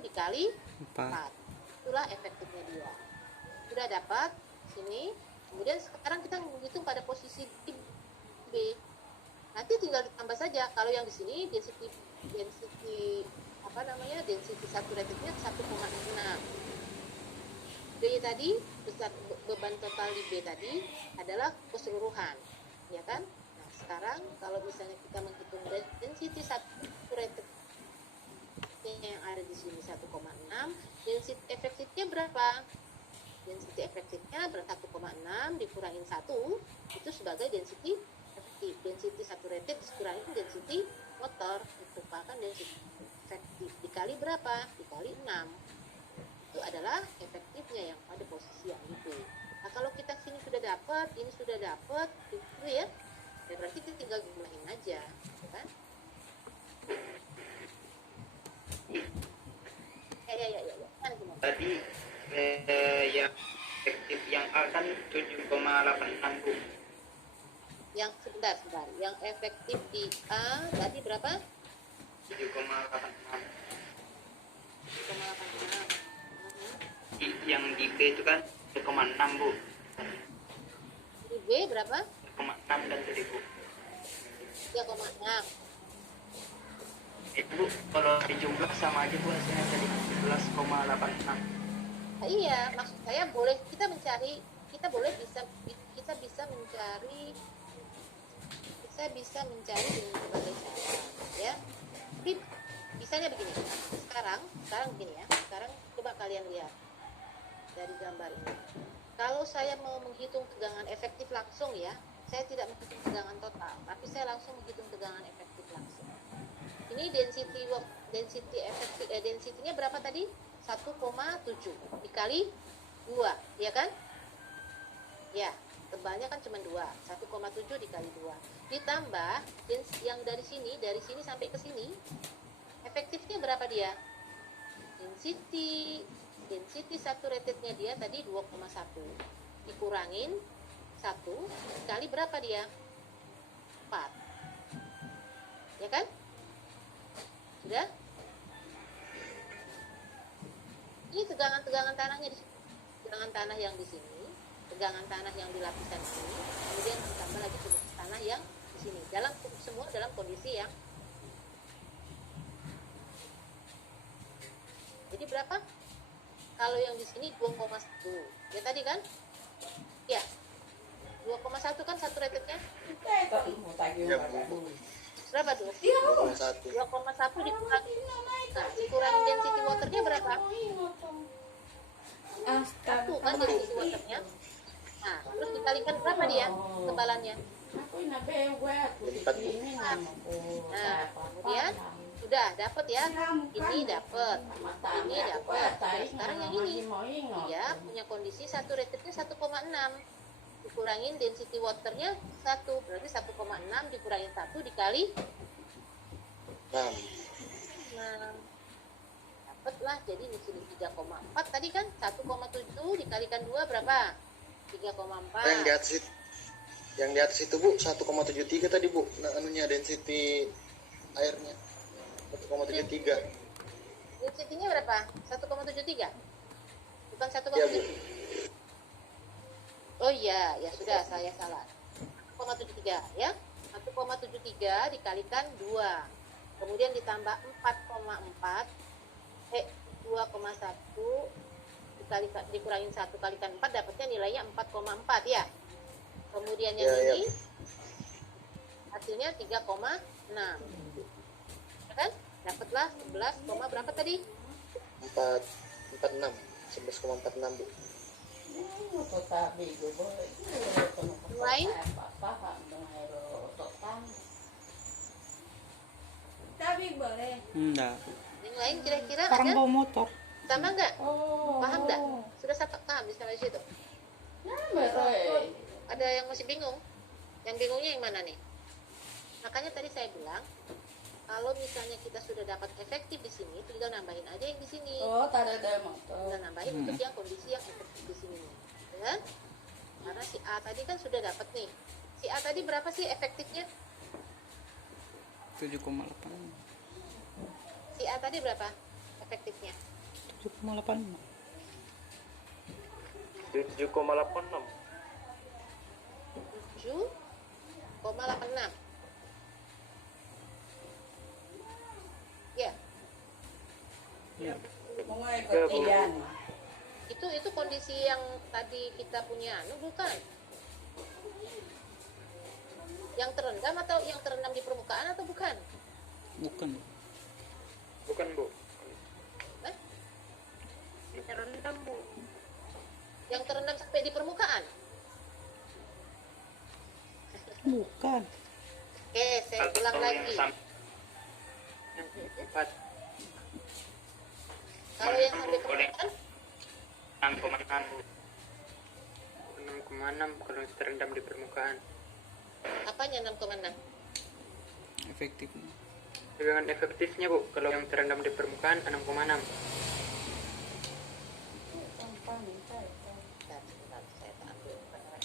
dikali 4. 4. Itulah efektifnya dia. Sudah dapat sini. Kemudian sekarang kita menghitung pada posisi B. Nanti tinggal ditambah saja. Kalau yang di sini density saturatednya 1,6. B tadi beban total di B tadi adalah keseluruhan, ya kan? Nah, sekarang kalau misalnya kita menghitung density saturated yang ada di sini 1,6, density efektifnya berapa? Density efektifnya 1,6 dikurangin 1 itu sebagai density efektif. Density saturated dikurangin density water itu merupakan density efektif dikali berapa? Dikali 6. Itu adalah efektifnya yang pada posisi yang itu. Nah, kalau kita sini sudah dapat, ini sudah dapat, itu ya berarti kita tinggal jumlahin aja, ya kan? Ya. Tadi yang efektif yang A kan 7,86 Bu. Yang sebentar. Yang efektif di A tadi berapa? 7,86. 7,86. Yang di B itu kan 1,6 Bu. Di B berapa? 1,6 kan tadi Bu. 3,6. Itu Bu, kalau dijumlah sama aja Bu hasilnya tadi 11,86. Nah, iya, maksud saya kita bisa mencari dengan berbagai cara, ya. Tapi bisanya begini. Sekarang begini ya. Sekarang coba kalian lihat dari gambar ini. Kalau saya mau menghitung tegangan efektif langsung ya, saya tidak menghitung tegangan total, tapi saya langsung menghitung tegangan efektif langsung. Ini density-nya berapa tadi? 1,7 dikali 2, ya kan? Ya, tebalnya kan cuma 2, 1,7 dikali 2. Ditambah yang dari sini sampai ke sini, efektifnya berapa dia? Density saturatednya dia tadi 2,1 dikurangin 1 dikali berapa dia? 4. Ya kan? Sudah? Ini tegangan tanahnya di sini. Tegangan tanah yang di sini, tegangan tanah yang di lapisan ini, kemudian ditambah lagi tegangan tanah yang di sini. Semua dalam kondisi yang jadi berapa? Kalau yang di sini 2,1. Ya tadi kan? Ya. 2,1 kan saturatednya? Ya Bu. Berapa tuh? 2,1. 2,1 dikurangi. Nah, dikurangi density waternya berapa? 1 kan density waternya. Nah, terus dikalikan berapa dia tebalannya? Nah, kemudian sudah dapat ya. Ini dapat. Nah, sekarang yang ini. Dia punya kondisi saturatednya 1,6. Dikurangin density waternya 1, berarti 1,6 dikurangin 1 dikali 6. Nah, dapatlah jadi di sini 3,4 tadi kan 1,7 dikalikan 2 berapa? 3,4. Yang di atas itu Bu 1,73 tadi Bu. Nah, anunya density airnya 1,73. Density-nya berapa? 1,73? Bukan 1,7. Ya Bu. Oh iya, ya sudah saya salah. 1,73 ya. 1,73 dikalikan 2. Kemudian ditambah 4,4 2,1 dikurangin 1 kalikan 4 dapatnya nilainya 4,4 ya. Kemudian yang ini hasilnya 3,6. Ya kan? Dapatlah 11, berapa tadi? 4,46. 11,46 Bu. Lain? Tapi boleh. Enggak. Yang lain kira-kira Orang ada? bawa motor. Sama enggak? Oh. Paham enggak? Sudah paham di sampai situ? Ada yang masih bingung? Yang bingungnya yang mana nih? Makanya tadi saya bilang, kalau misalnya kita sudah dapat efektif di sini, tinggal nambahin aja yang di sini. Oh, tak ada motor. Tinggal nambahin untuk yang kondisi yang efektif di sini. Ya? Karena si A tadi kan sudah dapat nih. Si A tadi berapa sih efektifnya? 7,8. Si A tadi berapa efektifnya? 7,86. 7,86. 7,86. Ya, Ya. Mau ikut Ian. itu kondisi yang tadi kita punya, bukan? Yang terendam atau yang terendam di permukaan atau bukan? Bukan. Bukan, Bu. Hah? Terendam, Bu. Yang terendam sampai di permukaan? Bukan. Oke, saya ulang Atau lagi. yang 4. Kalau yang sampai permukaan, 6,6, Bu. 6,6 kalau terendam di permukaan. apanya 6,6? Efektifnya. Tegangan efektifnya, Bu, kalau yang terendam di permukaan 6,6. Sebentar, saya ambil kamera.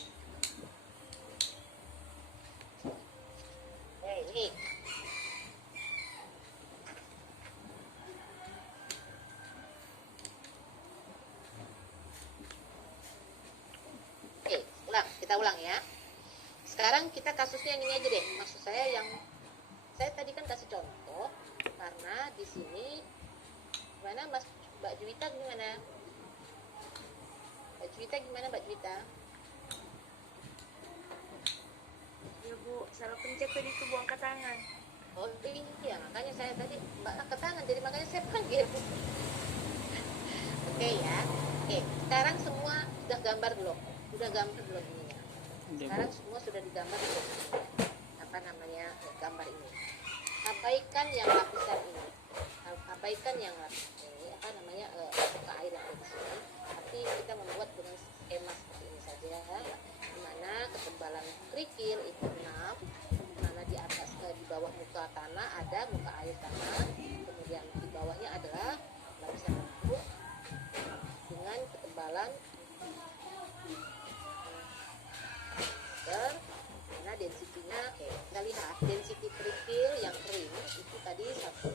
Ini. Oke, kita ulang ya. Sekarang kita kasusnya yang ini aja deh. Maksud saya yang saya tadi kan kasih contoh karena di sini gimana Mbak Juwita gimana? Mbak Juwita gimana Mbak Juwita? Ya, Bu. Salah pencet tadi itu, Bu, angkat tangan. Oh iya, makanya saya tadi Mbak angkat tangan, jadi makanya saya panggil. Oke ya. Oke, sekarang semua sudah gambar belum? Sudah gambar belum ininya? Udah, Sekarang Bu. semua sudah digambar belum? Apa namanya gambar ini? Abaikan yang lapisan ini. Abaikan yang lapisan ini. Apa namanya muka air yang ada di sini. Tapi kita membuat dengan skema seperti ini saja. Di mana ketebalan kerikil itu 6. Di mana di atas di bawah muka tanah ada muka air tanah. Kemudian di bawahnya adalah lapisan lembut dengan ketebalan karena densitinya kita lihat density kerikil yang kering itu tadi 1,7,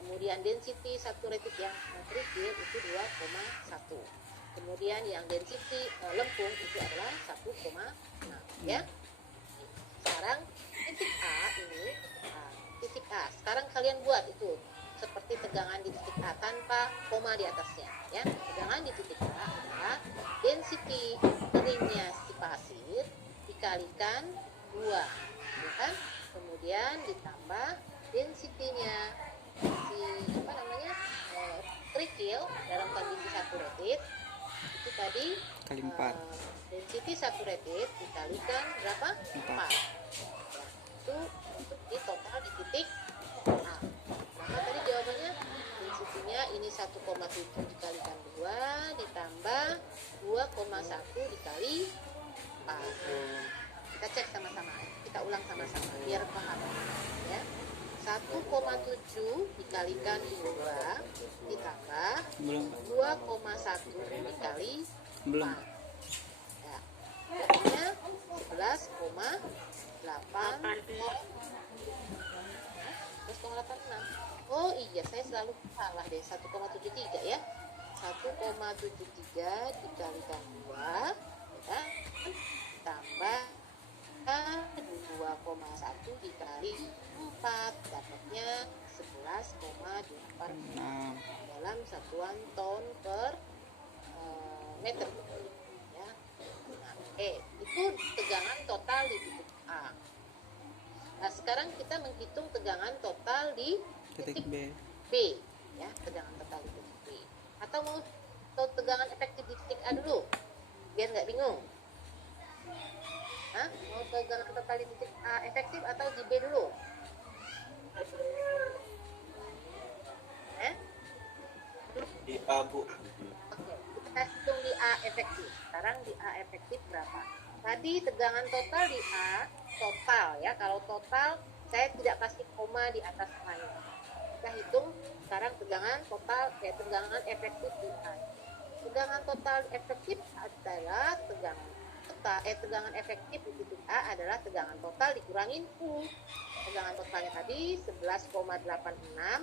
kemudian density saturated yang kerikil itu 2,1, kemudian yang density lempung itu adalah 1,6 ya. Sekarang titik A ini titik A sekarang kalian buat itu seperti tegangan di titik A tanpa koma di atasnya ya. Tegangan di titik A adalah density keringnya si pasir dikalikan 2 ya kan, kemudian ditambah densitinya si apa namanya kerikil dalam kondisi saturated itu tadi Kali 4. density saturated dikalikan berapa? 4 ya, itu untuk di total di titik A. Berapa tadi jawabannya? Densitinya ini 1,7 dikalikan 2 ditambah 2,1 dikali 4. Kita cek sama-sama, kita ulang sama-sama biar paham ya. 1,7 dikalikan 2 ditambah Belum. 2,1 dikali 4 Belum. ya, jadinya 11,86. Oh iya, saya selalu salah deh. 1,73 ya. 1,73 dikalikan 2 ya, tambah 2,1 dikali 4 dapatnya 11,8 Nah, dalam satuan ton per meter ya. Nah, itu tegangan total di titik A. Nah, sekarang kita menghitung tegangan total di titik B. B ya, tegangan total di titik B. Atau mau tegangan efektif di titik A dulu biar nggak bingung. Hah? Mau tegangan total di titik A efektif atau di B dulu? Di A, Bu. Oke, kita hitung di A efektif. Sekarang di A efektif berapa? Tadi tegangan total di A total ya. Kalau total saya tidak kasih koma di atas namanya. Kita hitung sekarang tegangan total tegangan efektif di A. Tegangan total efektif adalah tegangan tegangan efektif di titik A adalah tegangan total dikurangin U. Tegangan totalnya tadi 11,86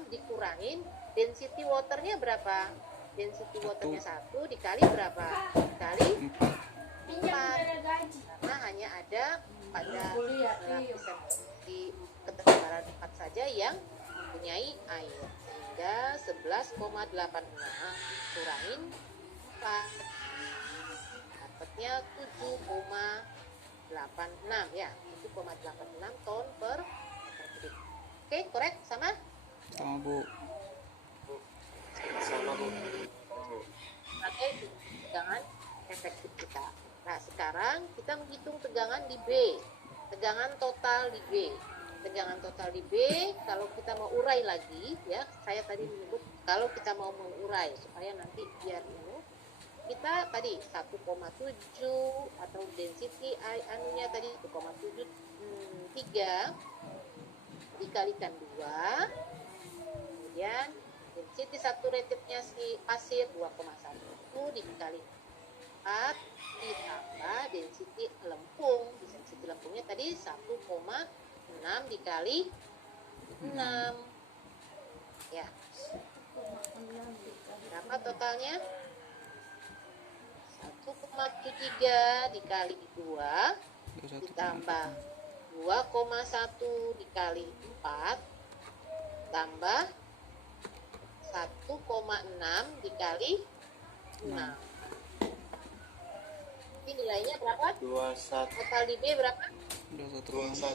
dikurangin density waternya berapa? Density waternya 1 dikali berapa? Dikali 4. Karena hanya ada pada lapisan di ketebalan 4 saja yang mempunyai air. Sehingga 11,86 kurangin 4 dapatnya 7,86 ya, 7,86 ton per meter kubik. Oke, korek sama? Sama Bu. Sama Bu. Oke, tegangan efektif kita. Nah, sekarang kita menghitung tegangan di B. Tegangan total di B. Tegangan total di B, kalau kita mau urai lagi, ya, saya tadi menyebut kalau kita mau mengurai supaya nanti biar ini, kita tadi 1,7 atau density anunya tadi 1,73 dikalikan 2, kemudian density saturatednya si pasir 2,1 dikali 4 ditambah density lempung. Density lempungnya tadi 1,6 dikali 6 ya. Berapa totalnya? 1,73 dikali 2 ditambah 2,1 dikali 4 tambah 1,6 dikali 6. Ini nilainya berapa? 21 Total di B berapa? 21,46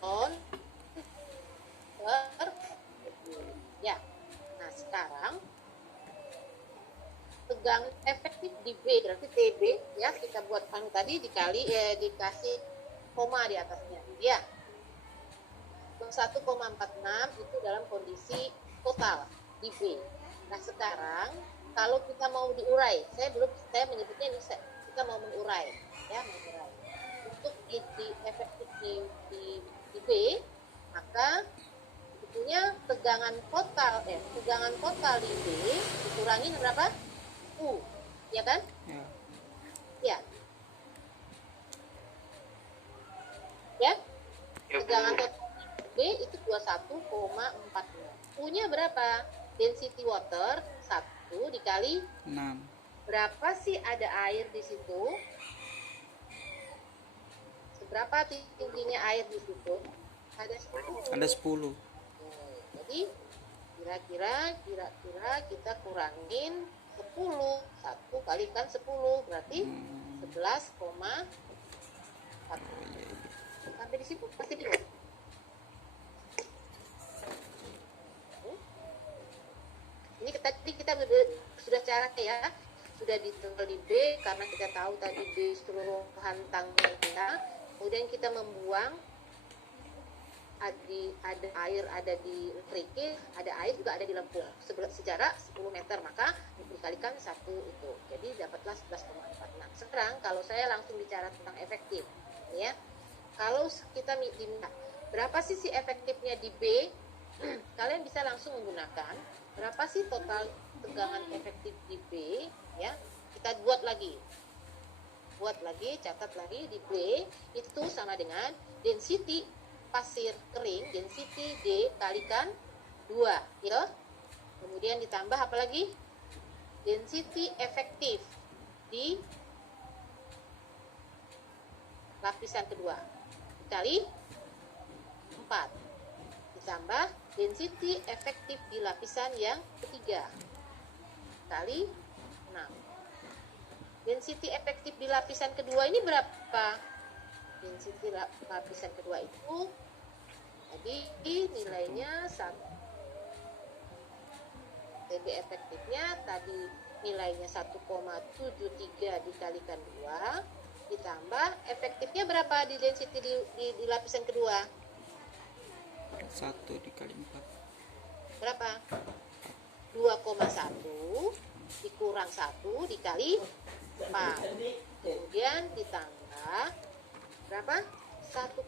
ton per ya. Nah, sekarang tegangan efektif di B berarti TB ya, kita buat anu tadi dikali dikasih koma di atasnya ya. 1,46 itu dalam kondisi total di B. Nah, sekarang kalau kita mau diurai, saya menyebutnya ini kita mau mengurai ya, mengurai. Untuk di efektif di B, maka sebetulnya tegangan total di B dikurangin berapa? U, ya kan? Ya. Ya. Ya? Ya, Bu. Tegangan total B itu 21,46. U-nya berapa? Density water 1 dikali 6. berapa sih ada air di situ? Seberapa tingginya air di situ? Ada 10. Ada 10. Jadi kira-kira kita kurangin 10. 1 kalikan 10 berarti 11,4. Sampai di situ pasti bingung. Ini tadi kita sudah cara ya, sudah ditentukan di B karena kita tahu tadi B seluruh hantangnya kita. Kemudian kita membuang ada air ada di trike, ada air juga ada di lempung sejarak 10 meter, maka dikalikan 1 itu. Jadi dapatlah 11,46. Sekarang kalau saya langsung bicara tentang efektif ya. Kalau kita diminta berapa sih efektifnya di B, kalian bisa langsung menggunakan berapa sih total tegangan efektif di B ya. Kita buat lagi, catat lagi. Di B itu sama dengan density pasir kering, density D kalikan 2 ya. Kemudian ditambah apa lagi? Density efektif di lapisan kedua dikali 4 ditambah density efektif di lapisan yang ketiga kali 6. Density efektif di lapisan kedua ini berapa? Density lapisan kedua itu tadi nilainya 1. TB efektifnya tadi nilainya 1,73 dikalikan 2 ditambah efektifnya berapa di density di lapisan kedua? 1 dikali 4. Berapa? 2,1 dikurang 1 dikali 4. Kemudian ditambah berapa? 1,6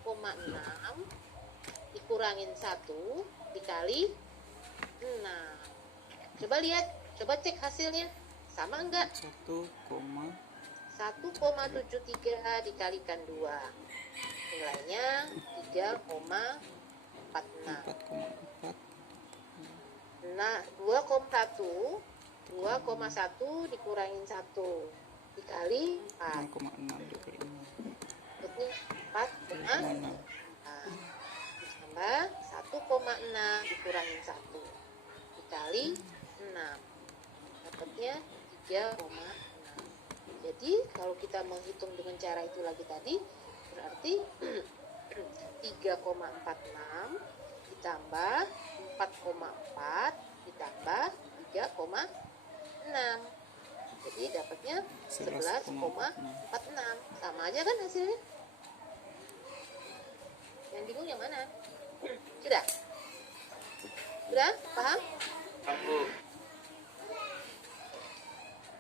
dikurangin 1 dikali 6. Coba lihat, coba cek hasilnya. Sama enggak? 1,73. 1,73 dikalikan 2. Nilainya 3,46. 4,4. Nah, 2,1 dikurangin 1 dikali 4. 0,6 dikali 6. Berarti 4,6. 0,6. Tambah 1,6 dikurangin 1 dikali 6. Dapatnya 3,6. Jadi kalau kita menghitung dengan cara itu lagi tadi, berarti 3,46 ditambah 4,4 ditambah 3,6. Jadi dapatnya 11,46. Sama aja kan hasilnya? Yang bingung yang mana? Sudah? Sudah? Paham? Bu.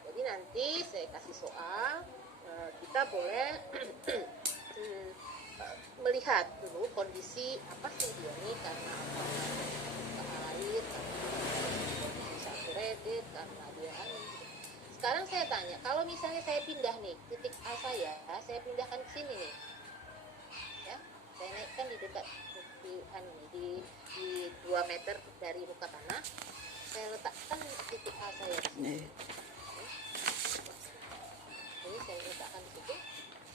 Jadi nanti saya kasih soal, kita boleh melihat dulu kondisi apa sih dia ini, karena apa, karena air, karena kondisi saturated, karena dia angin. Sekarang saya tanya, kalau misalnya saya pindah nih titik A saya pindahkan ke sini nih, ya, saya naikkan di dekat di 2 meter dari muka tanah, saya letakkan titik A saya di sini. Ini saya letakkan di situ.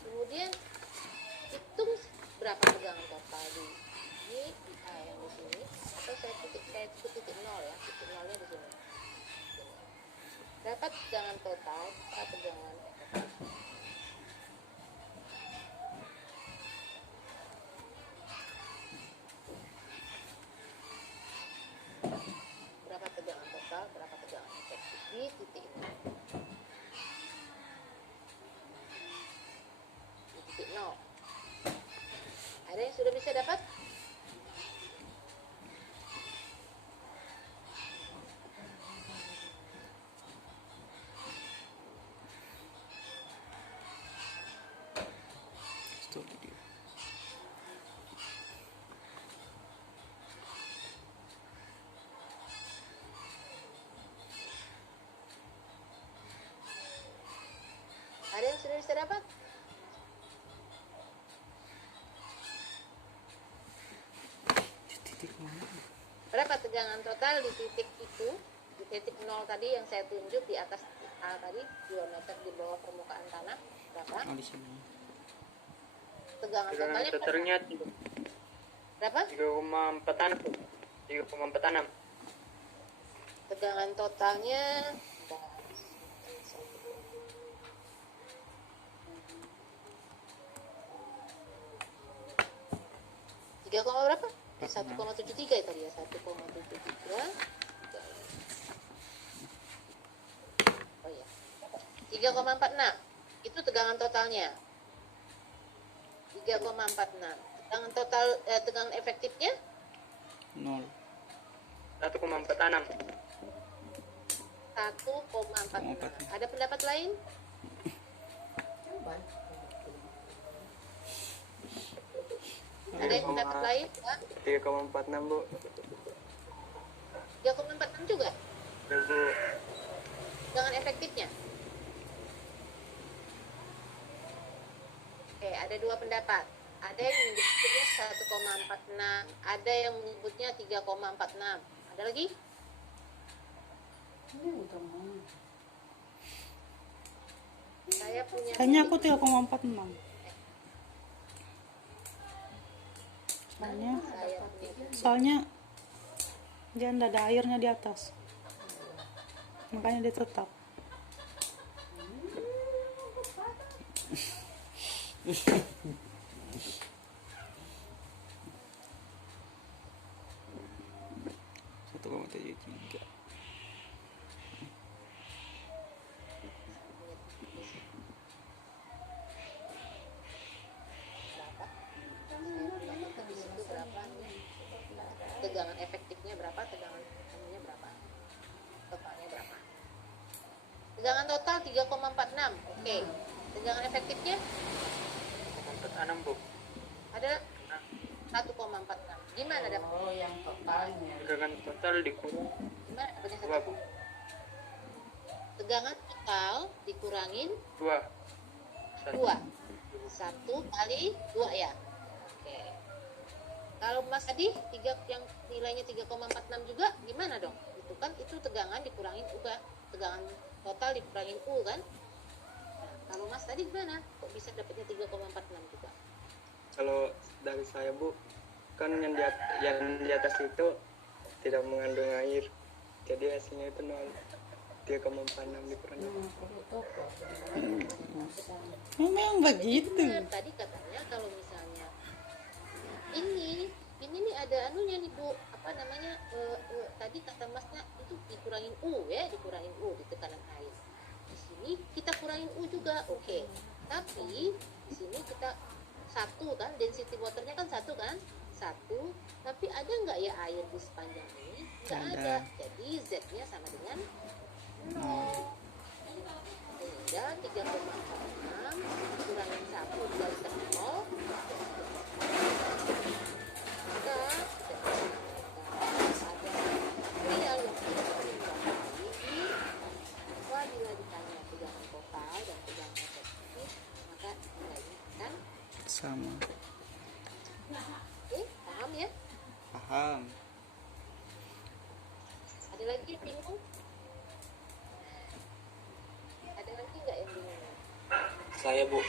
Kemudian hitung berapa tegangan total di A yang di sini, atau saya titik nol ya, titik nolnya di sini. Berapa tegangan total? Berapa tegangan total? Berapa tegangan total? Berapa tegangan efektif di titik ini? Di titik nol. Ada yang sudah bisa dapat? Stop video. Ada yang sudah bisa dapat? Titik mana? Berapa tegangan total di titik itu? Di titik nol tadi yang saya tunjuk di atas A tadi, 2 meter di bawah permukaan tanah. Berapa? Oh, di sini. Tegangan Tegangan totalnya totalnya berapa? 3,46. 3,46. Tegangan totalnya 3, berapa? 1,73 tadi ya, 1,73. Oh iya. 3,46. Itu tegangan totalnya. 3,46. Tegangan total tegangan efektifnya 0. 1,46. 1,46. Ada pendapat lain? Ada yang pendapat lain? Ya? 3,46 Bu. 3,46 juga Ya Bu. tegangan efektifnya. Oke, ada 2 pendapat. Ada yang menyebutnya 1,46, ada yang menyebutnya 3,46. Ada lagi? Saya punya. Kayaknya aku 3,46. Saya punya. Soalnya dia nggak ada airnya di atas. Makanya dia tetap. Satu koma tujuh tiga. Tegangan efektifnya berapa, tegangan anunya berapa, totalnya berapa. Tegangan total 3,46. Oke, tegangan efektifnya 1,46 Bu. ada 1,46. Gimana dapat? Oh, yang totalnya. Tegangan total dikurang Gimana dapatnya 2 Bu. Tegangan total dikurangin 2. 2. 1 kali 2 ya. Oke. Kalau Mas tadi yang nilainya 3,46 juga gimana dong? Itu kan itu tegangan dikurangin U kan? Tegangan total dikurangin U kan? Nah, kalau Mas tadi gimana? Kok bisa dapatnya 3,46 juga? Kalau dari saya Bu, kan yang di atas itu tidak mengandung air, jadi hasilnya itu 3,46 dikurangi. Memang begitu. Benar, tadi katanya kalau misalnya ini nih ada anunya nih Bu, apa namanya? Tadi kata Masnya itu dikurangin U ya, dikurangin U di tekanan air. Di sini kita kurangin U juga, oke. Tapi di sini kita 1 kan, density waternya kan 1 kan? 1, tapi ada nggak ya air di sepanjang ini? Nggak ada. Jadi Z-nya sama dengan 0. Sehingga 3,46 kurangin 1 dikalikan 0. Maka ada real yang tidak berimbang lagi. Apabila ditanya tegangan total dan tegangan efektif, maka nilainya akan Sama. oke, paham ya? Paham. Ada lagi yang bingung? Ada lagi nggak yang bingung? Saya Bu,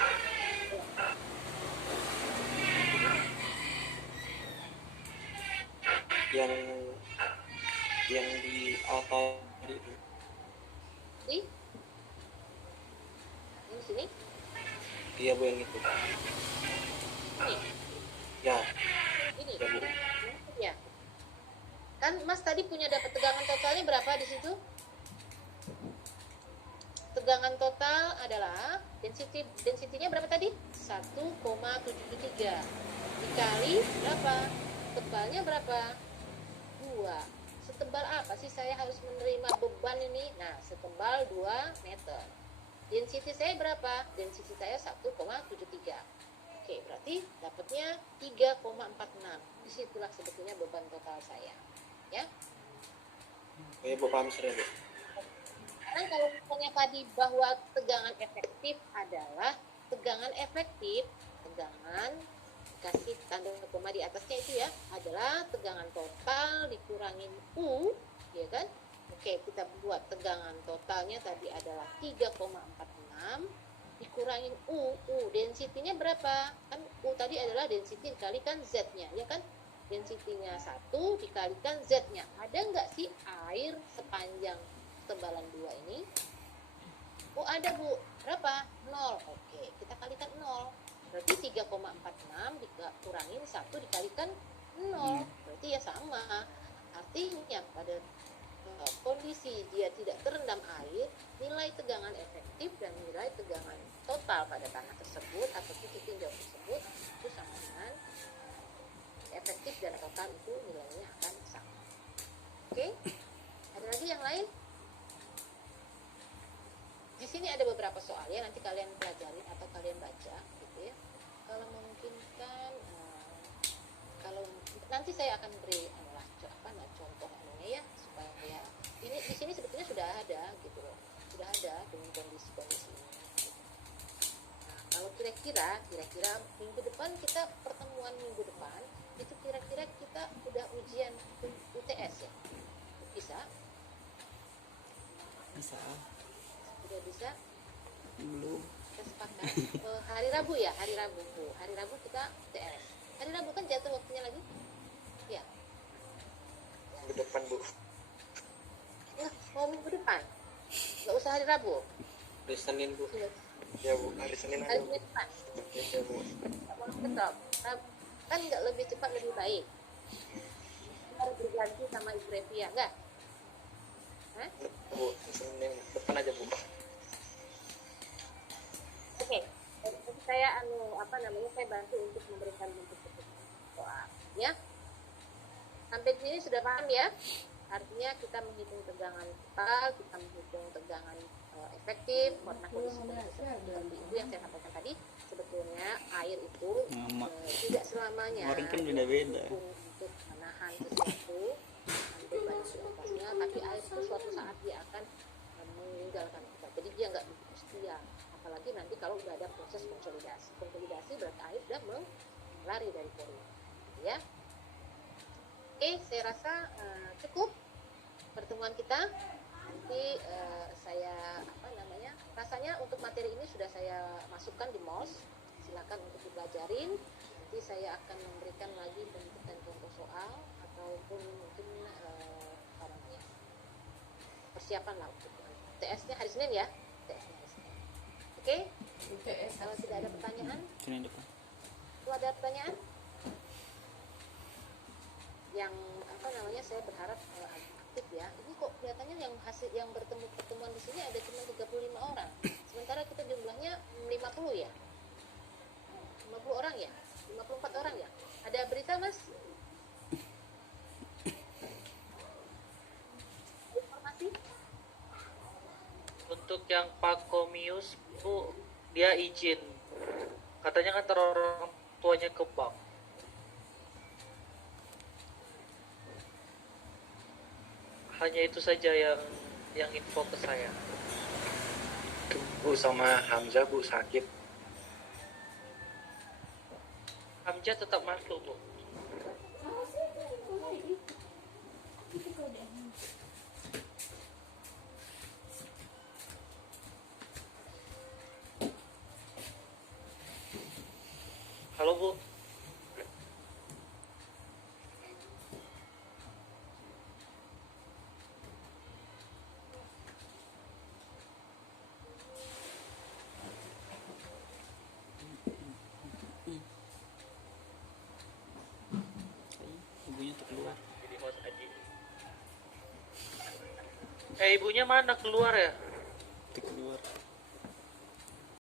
yang di awal tadi itu. Di? Ini sini? Iya Bu, yang itu. Ini? Ya, Ini? ya Bu. Ya. Kan Mas tadi punya dapat tegangan totalnya berapa di situ? Tegangan total adalah density-nya berapa tadi? 1,73 dikali berapa? Tebalnya berapa? 2. Setebal apa sih saya harus menerima beban ini? Nah, setebal 2 meter. Density saya berapa? Density saya 1,73. Oke, berarti dapatnya 3,46. Disitulah sebetulnya beban total saya. Ya. Oke Bu, paham sudah Bu. Sekarang kalau misalnya tadi bahwa tegangan efektif adalah tegangan kasih tanda koma di atasnya itu ya, adalah tegangan total dikurangin U, ya kan? Oke, kita buat tegangan totalnya tadi adalah 3,46 dikurangin U density-nya berapa? Kan U tadi adalah density dikalikan Z-nya, ya kan? Density-nya 1 dikalikan Z-nya. Ada nggak sih air sepanjang tebalan 2 ini? Oh ada Bu, berapa? 0. Oke, kita kalikan 0. Berarti 3,46 dikurangin 1 dikalikan 0. Berarti ya sama. Artinya pada kondisi dia tidak terendam air, nilai tegangan efektif dan nilai tegangan total pada tanah tersebut atau titik tinjau tersebut itu sama dengan efektif dan total itu nilainya akan sama. Oke? Ada lagi yang lain? Di sini ada beberapa soal ya, nanti kalian pelajari atau kalian baca gitu ya. Kalau memungkinkan, kalau nanti saya akan beri contoh ya, supaya ini di sini sebetulnya sudah ada gitu loh, sudah ada dengan kondisi-kondisi ini. Nah, kalau kira-kira minggu depan kita pertemuan minggu depan itu kira-kira kita udah ujian UTS ya, bisa? Bisa. Sudah bisa? Belum. Kita sepakat hari Rabu ya, hari Rabu kita UTS. Hari Rabu kan jatuh waktunya lagi ya. Minggu depan Bu. Nah, mau minggu depan nggak usah hari Rabu, Hari Senin Bu. sudah Ya Bu, hari Senin hari aja Bu. depan. Ya Bu. Tetap kan nggak lebih cepat lebih baik, harus berganti sama Ibu Revi ya enggak? Hah? Bu, Senin depan aja Bu. Oke, jadi saya saya bantu untuk memberikan bentuk soal ya. Sampai di sini sudah paham ya? Artinya kita menghitung tegangan total, kita menghitung tegangan efektif, karena kondisi seperti itu yang saya sampaikan tadi. Sebetulnya air itu Nama. tidak selamanya Orang kan beda-beda. untuk menahan sesuatu nanti pada atasnya, tapi air itu suatu saat dia akan meninggalkan kita. Jadi dia nggak begitu setia. Apalagi nanti kalau udah ada proses lari dari pori. Ya. Oke, saya rasa cukup pertemuan kita. Nanti saya rasanya untuk materi ini sudah saya masukkan di MOS. Silakan untuk dipelajarin. Nanti saya akan memberikan lagi bentukan contoh soal ataupun mungkin persiapan lah untuk TS-nya hari Senin ya. TS-nya hari Senin. Oke? Kalau tidak ada pertanyaan, Senin depan. kalau ada pertanyaan yang saya berharap aktif ya. Ini kok kelihatannya yang hasil yang pertemuan di sini ada cuma 35 orang. Sementara kita jumlahnya 50 ya. 50 orang ya? 54 orang ya? Ada berita, Mas? Informasi? Untuk yang Pak Komius, Bu, dia izin. Katanya kan orang tuanya ke bank. Hanya itu saja yang info ke saya. Bu, sama Hamzah Bu sakit. Hamzah tetap masuk, Bu. Halo, Bu. Ibunya tuh keluar. Ibunya mana keluar ya?